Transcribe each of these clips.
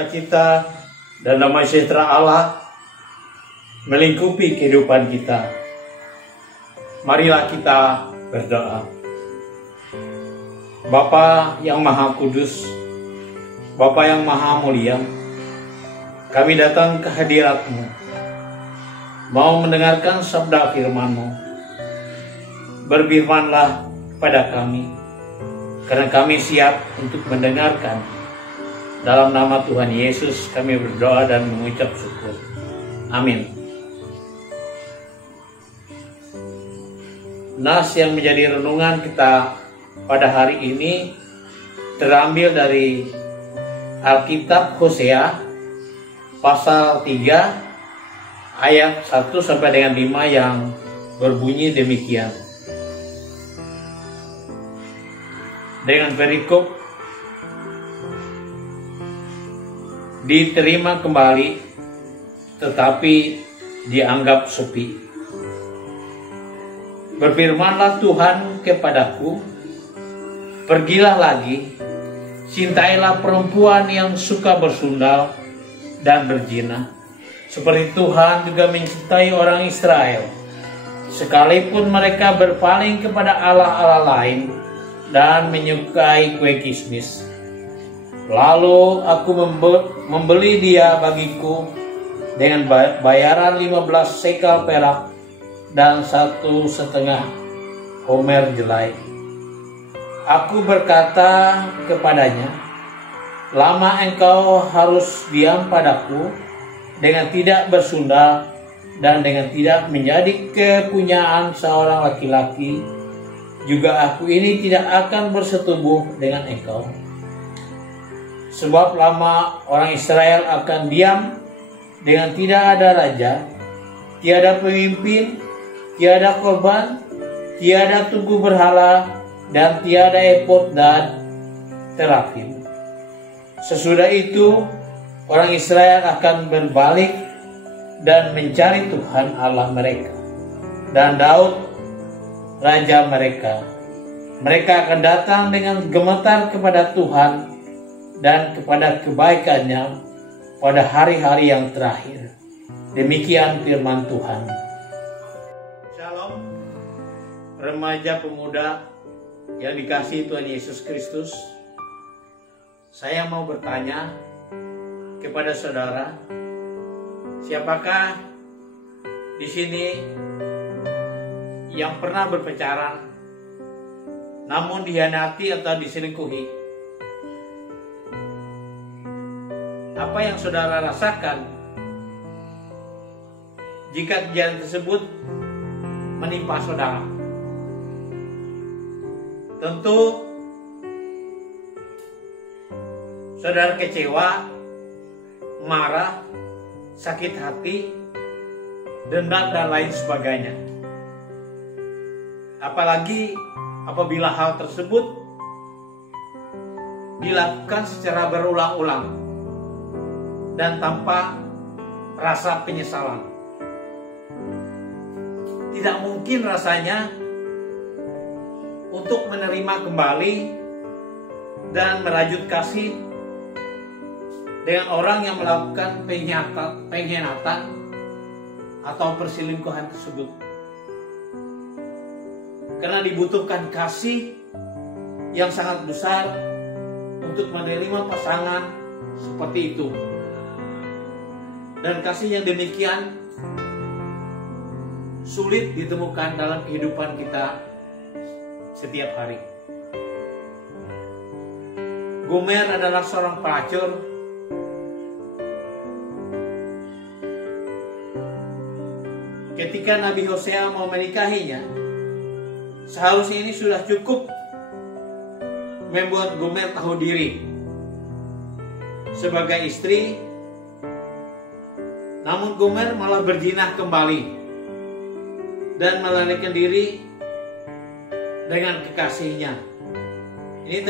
sukacita, dan damai sejahtera Allah melingkupi kehidupan kita. Marilah kita berdoa. Bapa yang Maha Kudus, Bapa yang Maha Mulia, kami datang ke hadirat-Mu, mau mendengarkan sabda firman-Mu. Berfirmanlah pada kami, karena kami siap untuk mendengarkan. Dalam nama Tuhan Yesus kami berdoa dan mengucap syukur. Amin. Nas yang menjadi renungan kita pada hari ini terambil dari Alkitab Hosea pasal 3 ayat 1 sampai dengan 5 yang berbunyi demikian. Dengan perikop diterima kembali tetapi dianggap sepi. Berfirmanlah Tuhan kepadaku, pergilah lagi, cintailah perempuan yang suka bersundal dan berzina, seperti Tuhan juga mencintai orang Israel, sekalipun mereka berpaling kepada Allah-Allah lain dan menyukai kue kismis. Lalu aku membeli dia bagiku dengan bayaran 15 shekel perak dan 1,5 homer jelai. Aku berkata kepadanya, lama engkau harus diam padaku dengan tidak bersundal dan dengan tidak menjadi kepunyaan seorang laki-laki. Juga aku ini tidak akan bersetubuh dengan engkau. Sebab lama orang Israel akan diam dengan tidak ada raja, tiada pemimpin, tiada korban, tiada tugu berhala, dan tiada efod dan terafim. Sesudah itu orang Israel akan berbalik dan mencari Tuhan Allah mereka dan Daud raja mereka. Mereka akan datang dengan gemetar kepada Tuhan dan kepada kebaikannya pada hari-hari yang terakhir. Demikian firman Tuhan. Shalom, remaja pemuda yang dikasihi Tuhan Yesus Kristus. Saya mau bertanya kepada saudara, siapakah di sini yang pernah berpacaran namun dikhianati atau diselingkuhi? Apa yang saudara rasakan jika kejadian tersebut menimpa saudara? Tentu saudara kecewa, marah, sakit hati, dendam dan lain sebagainya. Apalagi apabila hal tersebut dilakukan secara berulang-ulang dan tanpa rasa penyesalan. Tidak mungkin rasanya untuk menerima kembali dan merajut kasih dengan orang yang melakukan pengkhianatan atau perselingkuhan tersebut. Karena dibutuhkan kasih yang sangat besar untuk menerima pasangan seperti itu. Dan kasih yang demikian sulit ditemukan dalam kehidupan kita setiap hari. Gomer adalah seorang pelacur. Ketika Nabi Hosea mau menikahinya, seharusnya ini sudah cukup membuat Gomer tahu diri sebagai istri. Namun Gomer malah berzina kembali dan melarikan diri dengan kekasihnya. Ini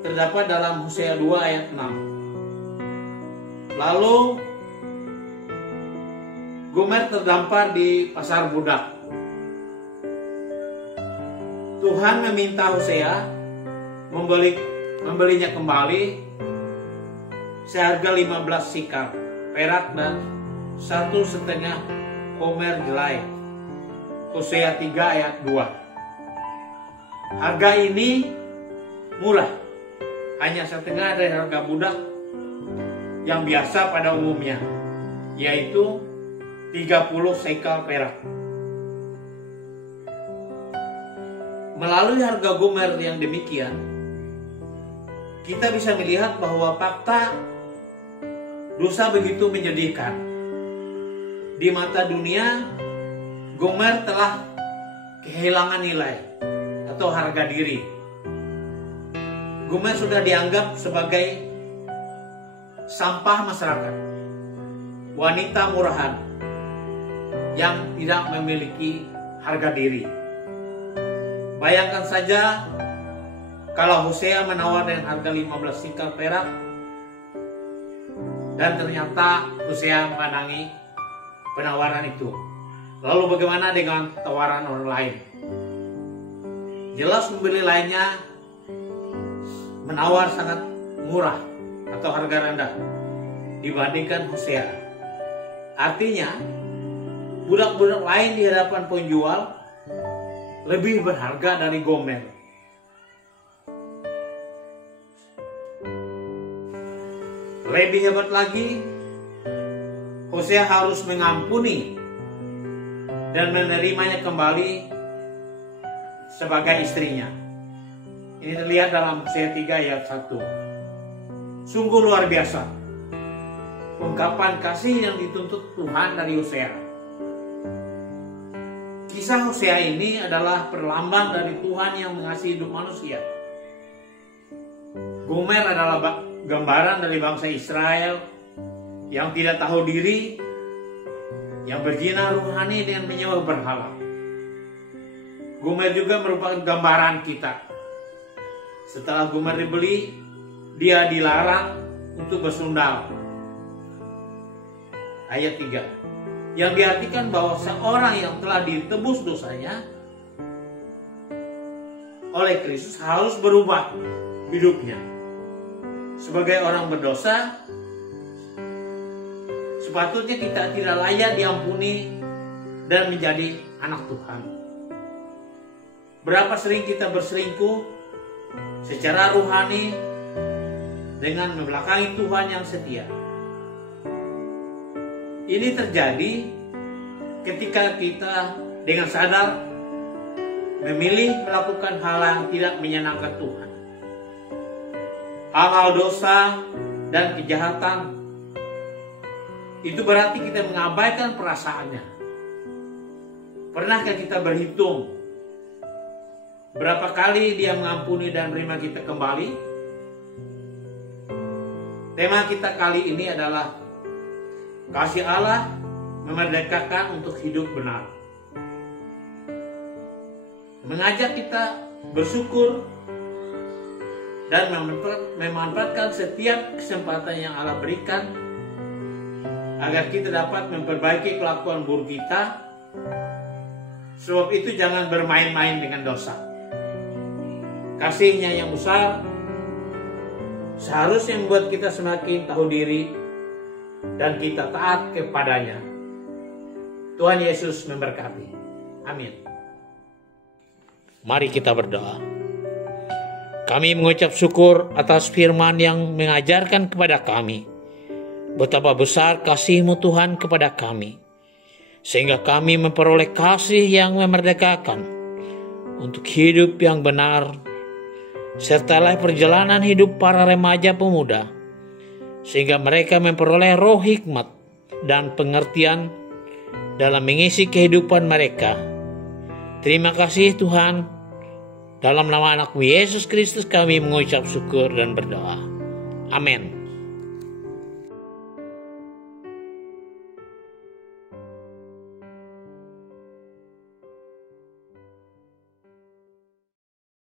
terdapat dalam Hosea 2 ayat 6. Lalu Gomer terdampar di pasar budak. Tuhan meminta Hosea membelinya kembali seharga 15 sikal perak dan 1,5 homer jelai. Hosea 3 ayat 2. Harga ini murah, hanya setengah dari harga budak yang biasa pada umumnya, yaitu 30 sekal perak. Melalui harga gomer yang demikian, kita bisa melihat bahwa fakta dosa begitu menyedihkan. Di mata dunia, gomer telah kehilangan nilai atau harga diri. Gomer sudah dianggap sebagai sampah masyarakat, wanita murahan yang tidak memiliki harga diri. Bayangkan saja kalau Hosea menawar dengan harga 15 sikal perak dan ternyata Hosea menangi penawaran itu. Lalu bagaimana dengan tawaran orang lain? Jelas pembeli lainnya menawar sangat murah atau harga rendah dibandingkan Hosea. Artinya, budak-budak lain di hadapan penjual lebih berharga dari Gomer. Lebih hebat lagi, Hosea harus mengampuni dan menerimanya kembali sebagai istrinya. Ini terlihat dalam Hosea 3 ayat 1. Sungguh luar biasa ungkapan kasih yang dituntut Tuhan dari Hosea. Kisah Hosea ini adalah perlambang dari Tuhan yang mengasihi hidup manusia. Gomer adalah gambaran dari bangsa Israel yang tidak tahu diri, yang berzina rohani dengan menyembah berhala. Gomer juga merupakan gambaran kita. Setelah Gomer dibeli, dia dilarang untuk bersundal. Ayat 3. Yang diartikan bahwa seorang yang telah ditebus dosanya oleh Kristus harus berubah hidupnya. Sebagai orang berdosa, sepatutnya kita tidak layak diampuni dan menjadi anak Tuhan. Berapa sering kita berselingkuh secara rohani dengan membelakangi Tuhan yang setia. Ini terjadi ketika kita dengan sadar memilih melakukan hal yang tidak menyenangkan Tuhan. Hal-hal dosa dan kejahatan itu berarti kita mengabaikan perasaannya. Pernahkah kita berhitung berapa kali Dia mengampuni dan menerima kita kembali? Tema kita kali ini adalah kasih Allah memerdekakan untuk hidup benar. Mengajak kita bersyukur dan memanfaatkan setiap kesempatan yang Allah berikan agar kita dapat memperbaiki kelakuan buruk kita. Sebab itu jangan bermain-main dengan dosa. Kasih-Nya yang besar seharusnya membuat kita semakin tahu diri dan kita taat kepadanya. Tuhan Yesus memberkati. Amin. Mari kita berdoa. Kami mengucap syukur atas firman yang mengajarkan kepada kami betapa besar kasih-Mu Tuhan kepada kami, sehingga kami memperoleh kasih yang memerdekakan untuk hidup yang benar, sertalah perjalanan hidup para remaja pemuda, sehingga mereka memperoleh roh hikmat dan pengertian dalam mengisi kehidupan mereka. Terima kasih Tuhan. Dalam nama anak-Mu Yesus Kristus kami mengucap syukur dan berdoa. Amin.